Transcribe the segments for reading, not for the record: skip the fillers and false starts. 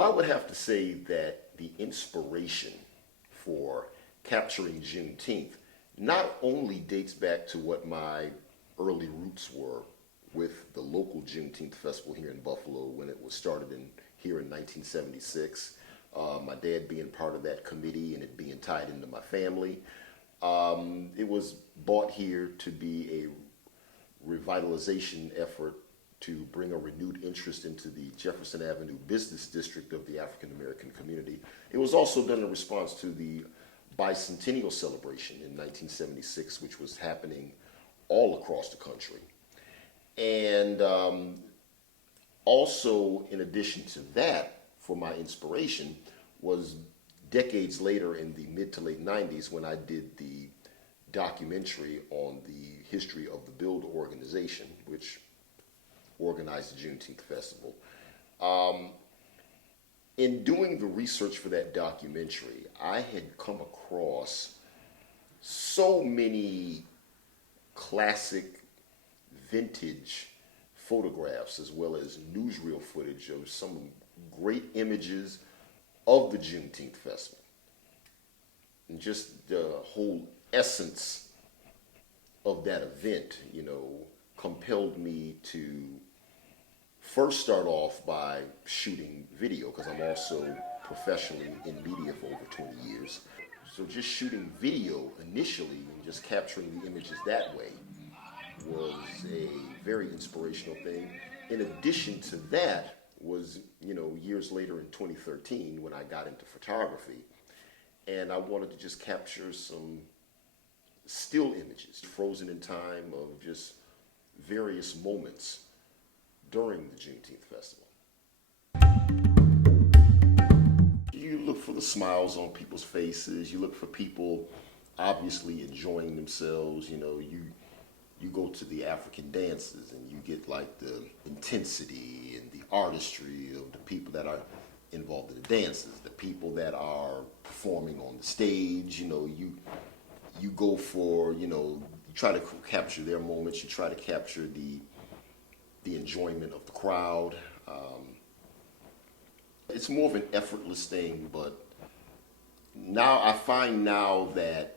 Well, I would have to say that the inspiration for capturing Juneteenth not only dates back to what my early roots were with the local Juneteenth Festival here in Buffalo when it was started here in 1976, my dad being part of that committee and it being tied into my family. It was brought here to be a revitalization effort to bring a renewed interest into the Jefferson Avenue business district of the African American community. It was also done in response to the bicentennial celebration in 1976, which was happening all across the country. And also, in addition to that, for my inspiration, was decades later in the mid to late 90s when I did the documentary on the history of the Build organization, which organized the Juneteenth Festival. In doing the research for that documentary, I had come across so many classic vintage photographs as well as newsreel footage of some great images of the Juneteenth Festival. And just the whole essence of that event, compelled me to first start off by shooting video, because I'm also professionally in media for over 20 years. So just shooting video initially and just capturing the images that way was a very inspirational thing. In addition to that was, years later in 2013 when I got into photography, and I wanted to just capture some still images, frozen in time, of just various moments during the Juneteenth Festival. You look for the smiles on people's faces. You look for people obviously enjoying themselves. You go to the African dances and you get like the intensity and the artistry of the people that are involved in the dances, the people that are performing on the stage. You go for, you try to capture their moments. You try to capture the enjoyment of the crowd. It's more of an effortless thing, but now I find that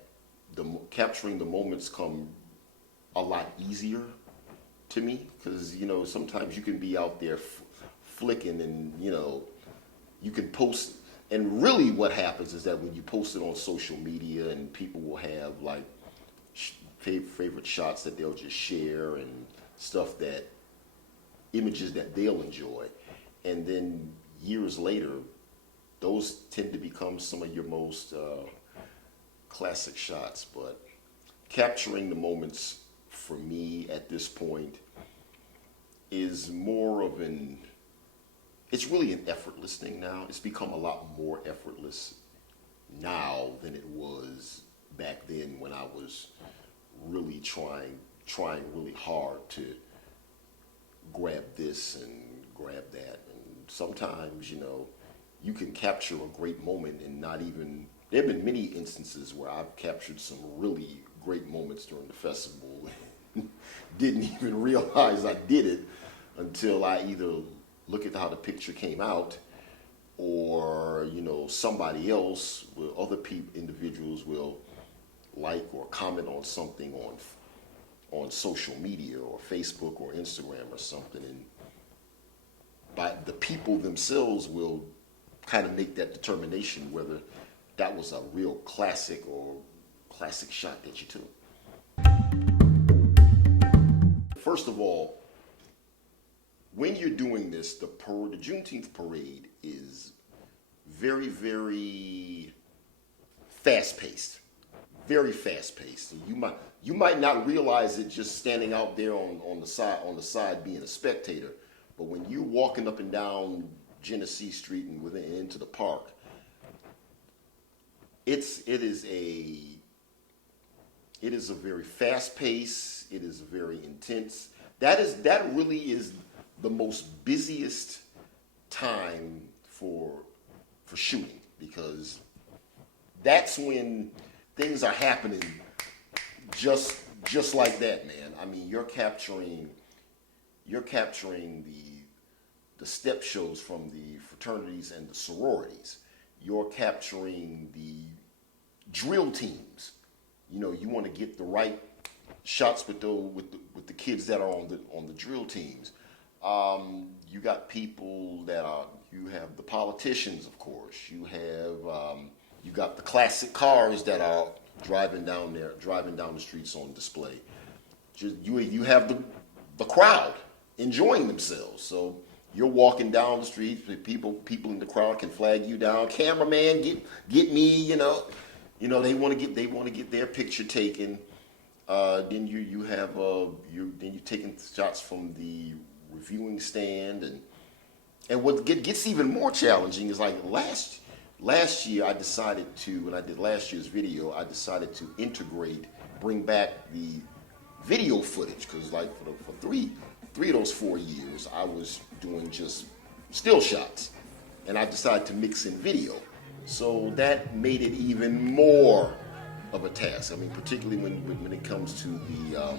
capturing the moments come a lot easier to me, because sometimes you can be out there flicking and you can post, and really what happens is that when you post it on social media and people will have like favorite shots that they'll just share and stuff, that images that they'll enjoy, and then years later those tend to become some of your most classic shots. But capturing the moments for me at this point is more of it's really an effortless thing now. It's become a lot more effortless now than it was back then when I was really trying really hard to grab this and grab that. And sometimes, you can capture a great moment and not even, there have been many instances where I've captured some really great moments during the festival and didn't even realize I did it until I either look at how the picture came out, or somebody else, other individuals will like or comment on something on social media or Facebook or Instagram or something, and by the people themselves will kind of make that determination whether that was a real classic or classic shot that you took. First of all, when you're doing this, the Juneteenth parade is very, very fast-paced. Very fast-paced. You might not realize it just standing out there on the side being a spectator, but when you're walking up and down Genesee Street and into the park, it is a very fast pace. It is very intense. That really is the most busiest time for shooting, because that's when things are happening just like that, man. I mean, you're capturing the step shows from the fraternities and the sororities. You're capturing the drill teams. You know, you want to get the right shots with the kids that are on the drill teams. You got people that are. You have the politicians, of course. You have you got the classic cars that are driving down the streets on display. You have the crowd enjoying themselves. So you're walking down the street, people in the crowd can flag you down. Cameraman, get me. They want to get their picture taken. Then you're taking shots from the reviewing stand, and what gets even more challenging is like last year I decided to, when I did last year's video, I decided to bring back the video footage, because like for three of those 4 years I was doing just still shots, and I decided to mix in video. So that made it even more of a task. I mean, particularly when it comes to the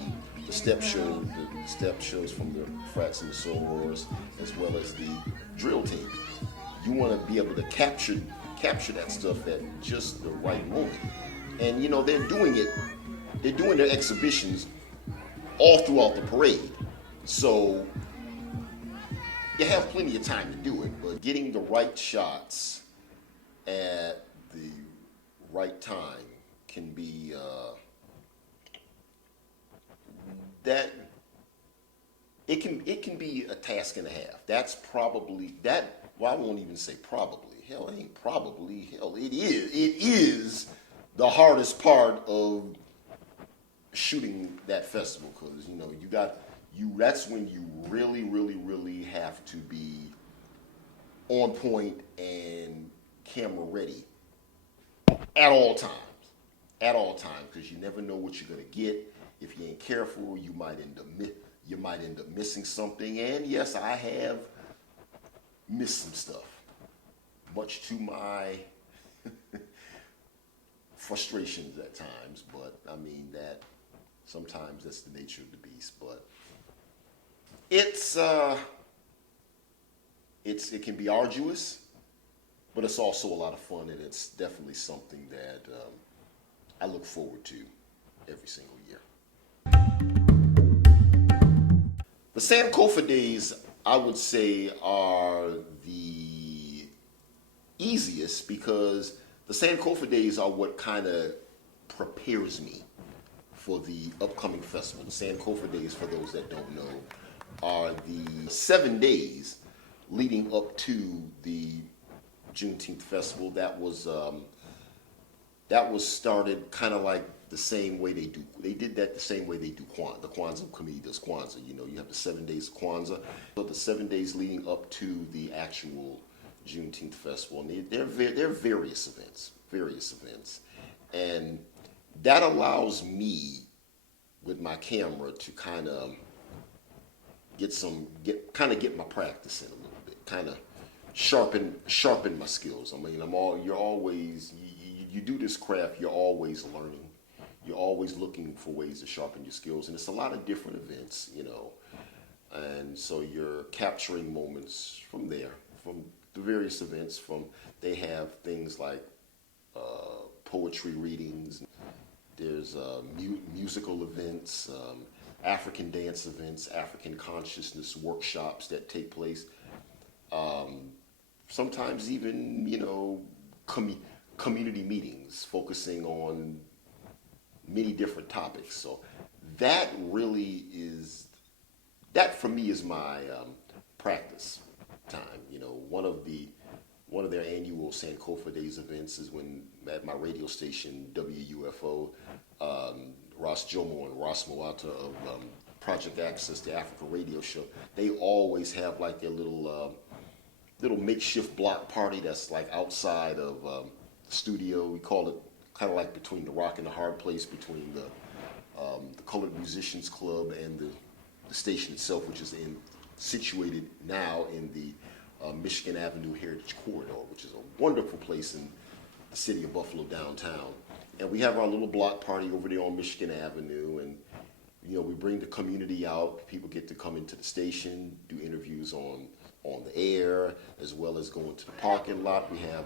step shows from the frats and the sorors, as well as the drill team. You want to be able to capture that stuff at just the right moment. And they're doing their exhibitions all throughout the parade. So you have plenty of time to do it, but getting the right shots at the right time can be it can be a task and a half. That's probably that. Well, I won't even say probably. Hell, it ain't probably. Hell, it is. It is the hardest part of shooting that festival, because that's when you really have to be on point and camera ready at all times. At all times, because you never know what you're gonna get. If you ain't careful, you might end up missing something. And yes, I have missed some stuff, much to my frustrations at times. But I mean, that sometimes that's the nature of the beast. But it can be arduous, but it's also a lot of fun, and it's definitely something that I look forward to every single year. The Sankofa days, I would say, are the easiest, because the Sankofa days are what kind of prepares me for the upcoming festival. The Sankofa days, for those that don't know, are the 7 days leading up to the Juneteenth Festival. That was started kind of like the same way they did that the same way they do Kwanzaa. The Kwanzaa committee does Kwanzaa. You have the 7 days of Kwanzaa, but the 7 days leading up to the actual Juneteenth Festival. And they're various events, and that allows me with my camera to kind of get my practice in a little bit, kind of sharpen my skills. I mean, you do this craft, you're always learning. You're always looking for ways to sharpen your skills, and it's a lot of different events, and so you're capturing moments from the various events. They have things like poetry readings, there's musical events, African dance events, African consciousness workshops that take place. Sometimes even, community meetings focusing on many different topics. So that for me is my practice time. One of their annual Sankofa Days events is when at my radio station WUFO, Ross Jomo and Ross Moata of Project Access, the Africa radio show, they always have like their little makeshift block party that's like outside of the studio. We call it kind of like between the rock and the hard place, between the Colored Musicians Club and the station itself, which is situated now in the Michigan Avenue Heritage Corridor, which is a wonderful place in the city of Buffalo downtown. And we have our little block party over there on Michigan Avenue, and we bring the community out. People get to come into the station, do interviews on on the air, as well as going to the parking lot. We have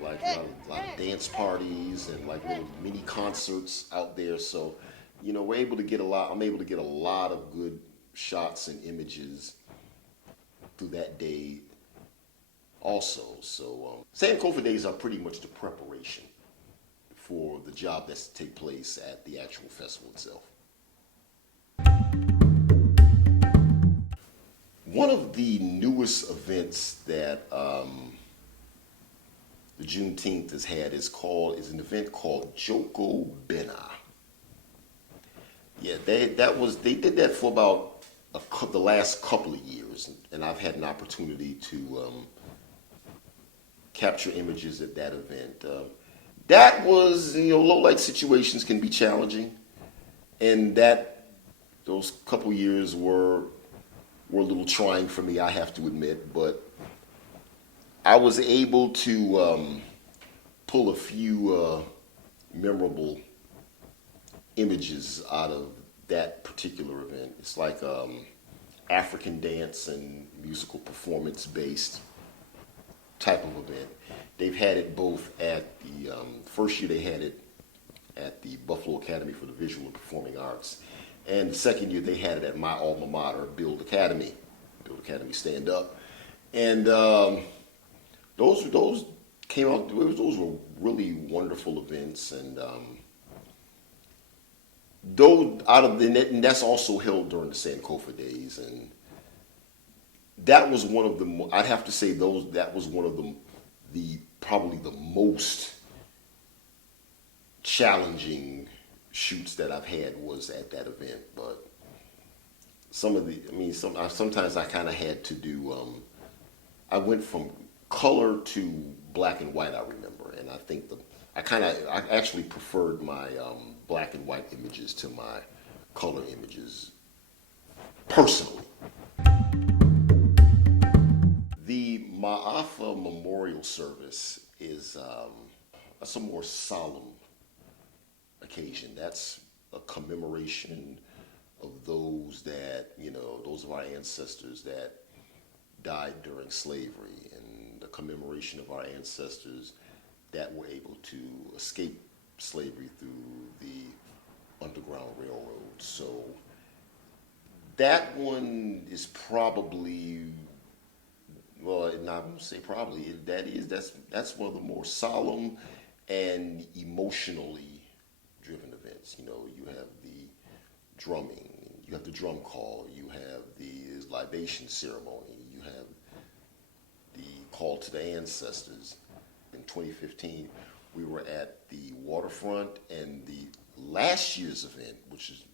like a lot of dance parties and like little mini concerts out there. So, you know, we're able to get a lot. I'm able to get a lot of good shots and images through that day also. So Sankofa days are pretty much the preparation for the job that's to take place at the actual festival itself. One of the newest events that the Juneteenth has had is an event called Joko Bena. Yeah, they did that for about the last couple of years, and I've had an opportunity to capture images at that event. That was, you know, low light situations can be challenging, and those couple years were a little trying for me, I have to admit, but I was able to pull a few memorable images out of that particular event. It's like African dance and musical performance based type of event. They've had it both at the first year they had it at the Buffalo Academy for the Visual and Performing Arts, and the second year they had it at my alma mater, Build Academy Stand Up, and those came out. Those were really wonderful events, and and that's also held during the Sankofa days, and that was one of the. I'd have to say that was one of the probably the most challenging shoots that I've had was at that event. But sometimes I kind of had to do. I went from color to black and white. I remember, and I think I actually preferred my black and white images to my color images personally. The Ma'afa Memorial Service is that's a more solemn occasion. That's a commemoration of those those of our ancestors that died during slavery, and the commemoration of our ancestors that were able to escape slavery through the Underground Railroad. So that one is probably, well, and I won't say probably, that's one of the more solemn and emotionally driven events. You know, you have the drumming, you have the drum call, you have the libation ceremony, you have the call to the ancestors. In 2015, we were at the waterfront, and the last year's event, which is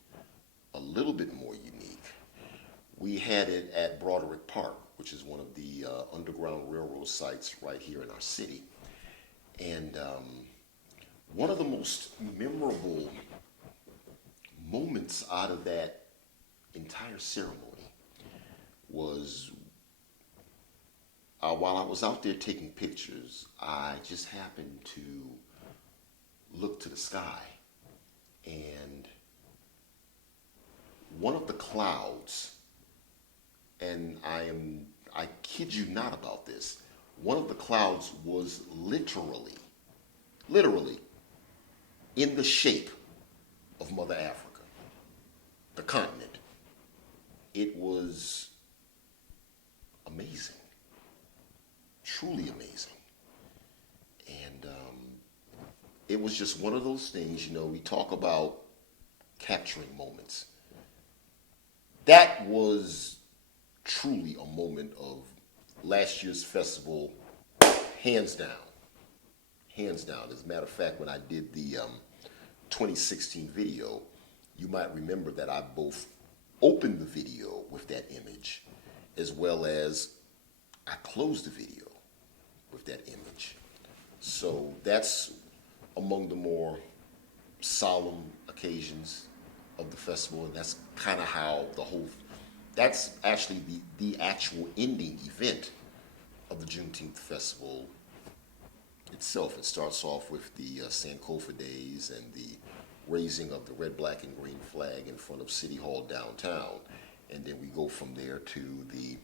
a little bit more unique, we had it at Broderick Park, which is one of the Underground Railroad sites right here in our city. And one of the most memorable moments out of that entire ceremony was while I was out there taking pictures, I just happened to look to the sky, and one of the clouds, and I kid you not about this, one of the clouds was literally in the shape of Mother Africa, the continent. It was amazing, truly amazing. And it was just one of those things, you know, we talk about capturing moments. That was truly a moment of last year's festival, hands down. Hands down. As a matter of fact, when I did the 2016 video, you might remember that I both opened the video with that image, as well as I closed the video with that image. So that's among the more solemn occasions of the festival, and that's kind of how that's actually the actual ending event of the Juneteenth Festival itself. It starts off with the Sankofa days and the raising of the red, black, and green flag in front of City Hall downtown, and then we go from there to the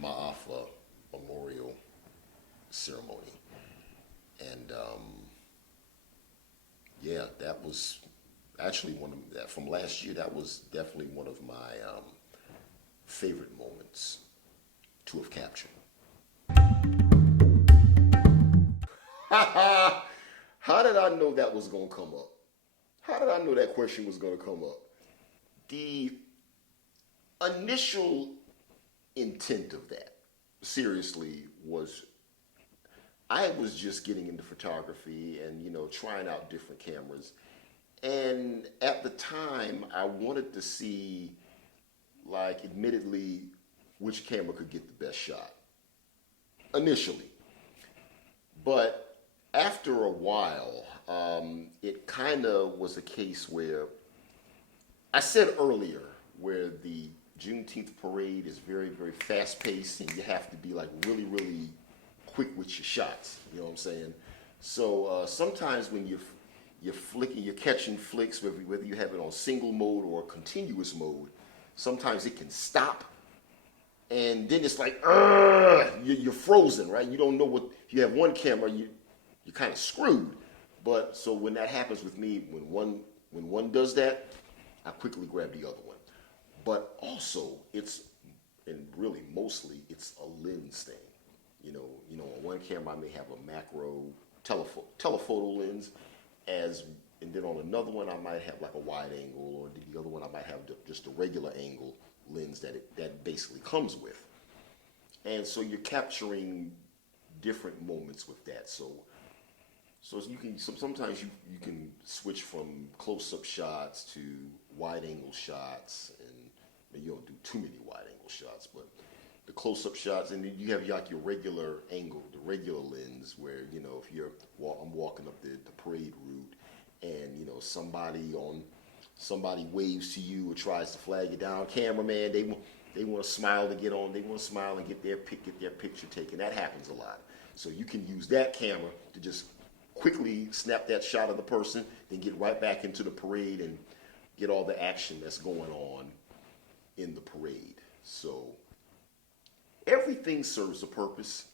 Ma'afa memorial ceremony. And yeah, that was actually one of that from last year. That was definitely one of my favorite moments to have captured. How did I know that was going to come up? How did I know that question was going to come up? The initial intent of that, seriously, was I was just getting into photography and, trying out different cameras. And at the time, I wanted to see, like, admittedly, which camera could get the best shot initially. But after a while, it kind of was a case where I said earlier where the Juneteenth parade is very, very fast paced and you have to be like really, really quick with your shots. You know what I'm saying? So sometimes when you're flicking, you're catching flicks, whether you have it on single mode or continuous mode, sometimes it can stop. And then it's like, you're frozen, right? You don't know what, if you have one camera, you're kind of screwed. But so when that happens with me, when one does that, I quickly grab the other one. But also, and really mostly, it's a lens thing. On one camera I may have a macro telephoto lens, and then on another one I might have like a wide angle, or the other one I might have just a regular angle lens that basically comes with. And so you're capturing different moments with that. So you can sometimes you can switch from close-up shots to wide-angle shots, and you don't do too many wide-angle shots, but the close-up shots, and then you have like your regular angle, the regular lens, where if I'm walking up the parade route, and somebody waves to you or tries to flag you down, cameraman, they want to smile to get on, they want to smile and get their picture taken. That happens a lot. So you can use that camera to just quickly snap that shot of the person, then get right back into the parade and get all the action that's going on in the parade. So everything serves a purpose.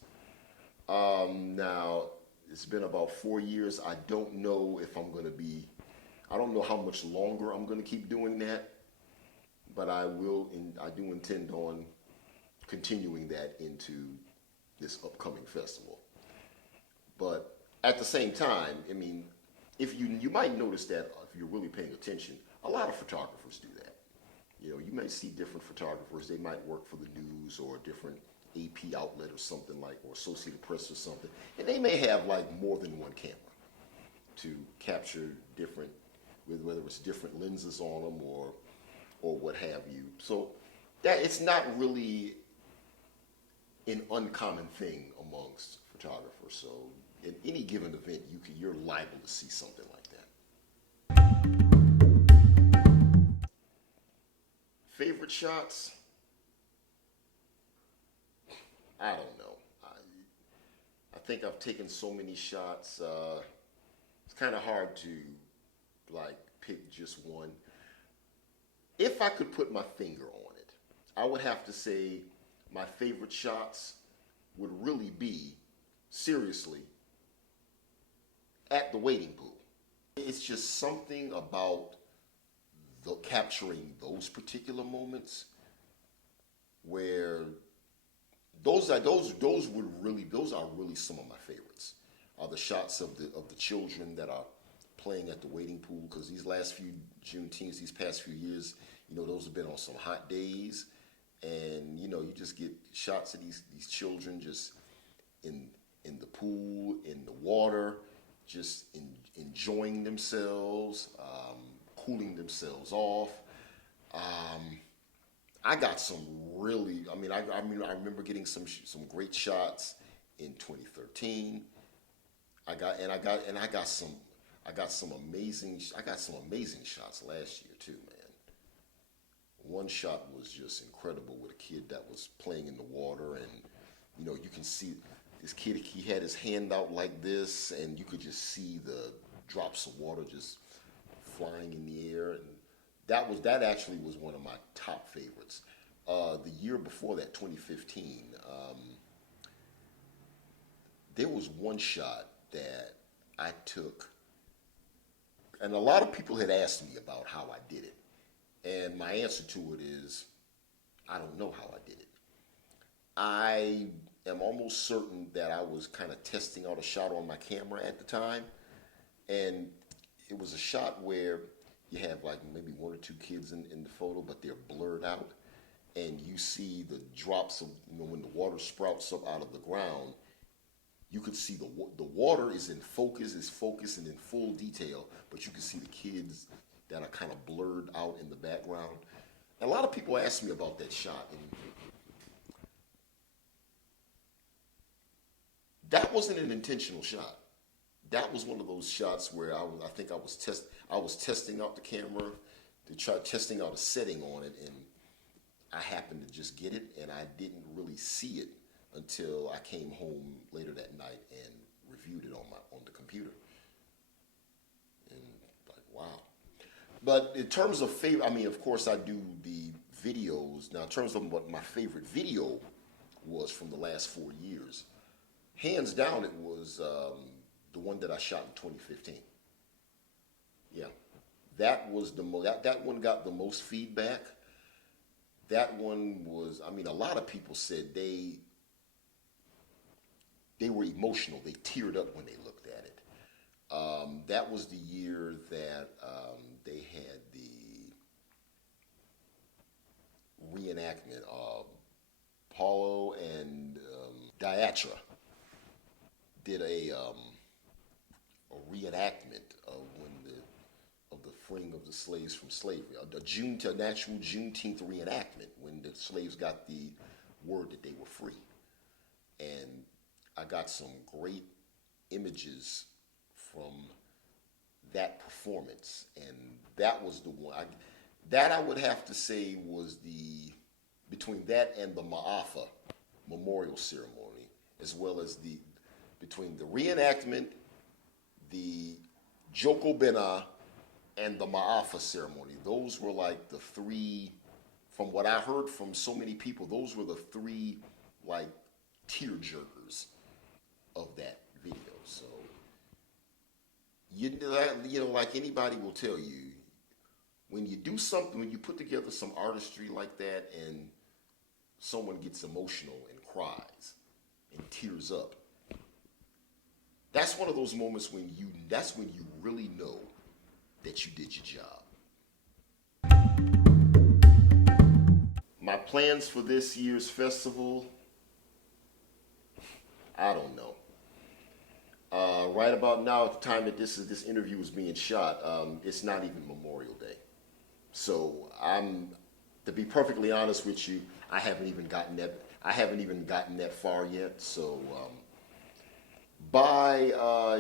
Now, it's been about 4 years. I don't know I don't know how much longer I'm going to keep doing that, but I do intend on continuing that into this upcoming festival. But at the same time, I mean, if you might notice that if you're really paying attention, a lot of photographers do that. You may see different photographers. They might work for the news or a different AP outlet or something like, or Associated Press or something, and they may have like more than one camera to capture different, whether it's different lenses on them or what have you. So that it's not really an uncommon thing amongst photographers. So in any given event, you're liable to see something like that. Favorite shots? I don't know. I think I've taken so many shots. It's kind of hard to like pick just one. If I could put my finger on it, I would have to say my favorite shots would really be, seriously, at the waiting pool. It's just something about capturing those particular moments where those are really some of my favorites. Are the shots of the children that are playing at the waiting pool, because these last few Juneteenths, these past few years, those have been on some hot days, and you just get shots of these children just in the pool, in the water, just enjoying themselves, cooling themselves off. I got some really. I remember getting some great shots in 2013. I got some amazing shots last year too, man. One shot was just incredible with a kid that was playing in the water, and you can see this kid. He had his hand out like this, and you could just see the drops of water just flying in the air, and that actually was one of my top favorites. The year before that, 2015, there was one shot that I took, and a lot of people had asked me about how I did it. And my answer to it is, I don't know how I did it. I am almost certain that I was kind of testing out a shot on my camera at the time. And it was a shot where you have like maybe one or two kids in the photo, but they're blurred out. And you see the drops of, when the water sprouts up out of the ground, you could see the water is in focus, is focused and in full detail, but you can see the kids that are kind of blurred out in the background. And a lot of people ask me about that shot, and that wasn't an intentional shot. That was one of those shots where I think I was testing out the camera to try testing out a setting on it, and I happened to just get it, and I didn't really see it until I came home later that night and reviewed it on the computer. And like, wow. But in terms of favorite, I mean, of course I do the videos. Now, in terms of what my favorite video was from the last 4 years, hands down it was the one that I shot in 2015. Yeah. That was that one got the most feedback. That one was, I mean, a lot of people said they were emotional. They teared up when they looked at it. That was the year that they had the reenactment of Paulo and Diatra did a reenactment of the freeing of the slaves from slavery, an actual Juneteenth reenactment when the slaves got the word that they were free. And I got some great images from that performance, and that was the one. That I would have to say was between that and the Ma'afa memorial ceremony, as well as between the reenactment, the Joko Bena, and the Ma'afa ceremony. Those were like the three, from what I heard from so many people, those were the three like tear jerkers of that video. So you know, like anybody will tell you, when you do something, when you put together some artistry like that, and someone gets emotional and cries and tears up, that's one of those moments that's when you really know that you did your job. My plans for this year's festival, I don't know. Right about now, at the time that this interview is being shot, it's not even Memorial Day. So to be perfectly honest with you, I haven't even gotten that far yet. So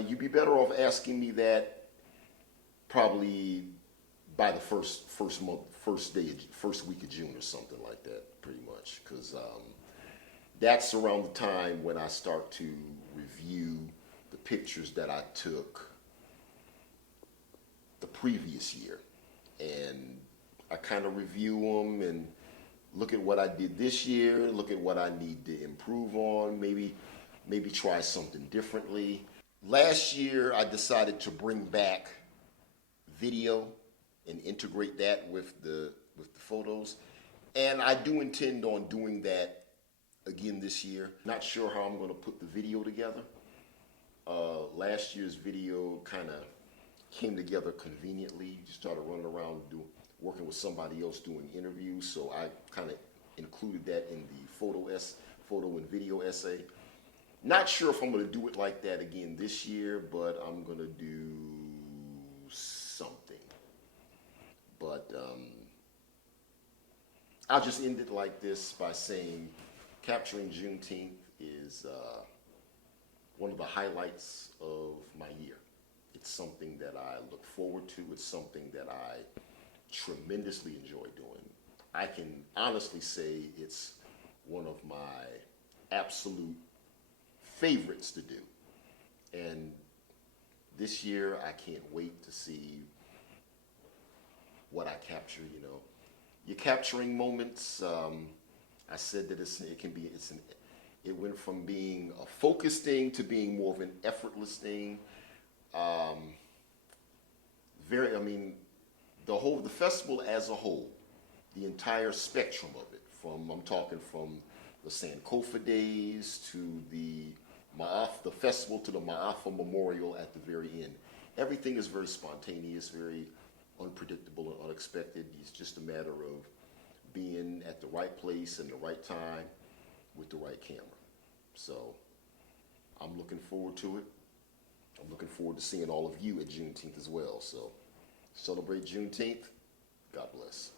you'd be better off asking me that probably by the first week of June or something like that, pretty much, because that's around the time when I start to review the pictures that I took the previous year, and I kind of review them and look at what I did this year, look at what I need to improve on, maybe try something differently. Last year, I decided to bring back video and integrate that with the photos, and I do intend on doing that again this year. Not sure how I'm going to put the video together. Last year's video kind of came together conveniently. You started running around working with somebody else doing interviews, so I kind of included that in the photo and video essay. Not sure if I'm going to do it like that again this year, but I'm going to do something. But I'll just end it like this by saying capturing Juneteenth is one of the highlights of my year. It's something that I look forward to. It's something that I tremendously enjoy doing. I can honestly say it's one of my absolute favorites to do. And this year, I can't wait to see what I capture. You know, you're capturing moments I said that it went from being a focused thing to being more of an effortless thing. I mean, the festival as a whole, the entire spectrum of it, I'm talking from the Sankofa days to the festival to the Ma'afa Memorial at the very end. Everything is very spontaneous, very unpredictable and unexpected. It's just a matter of being at the right place and the right time with the right camera. So I'm looking forward to it. I'm looking forward to seeing all of you at Juneteenth as well. So celebrate Juneteenth. God bless.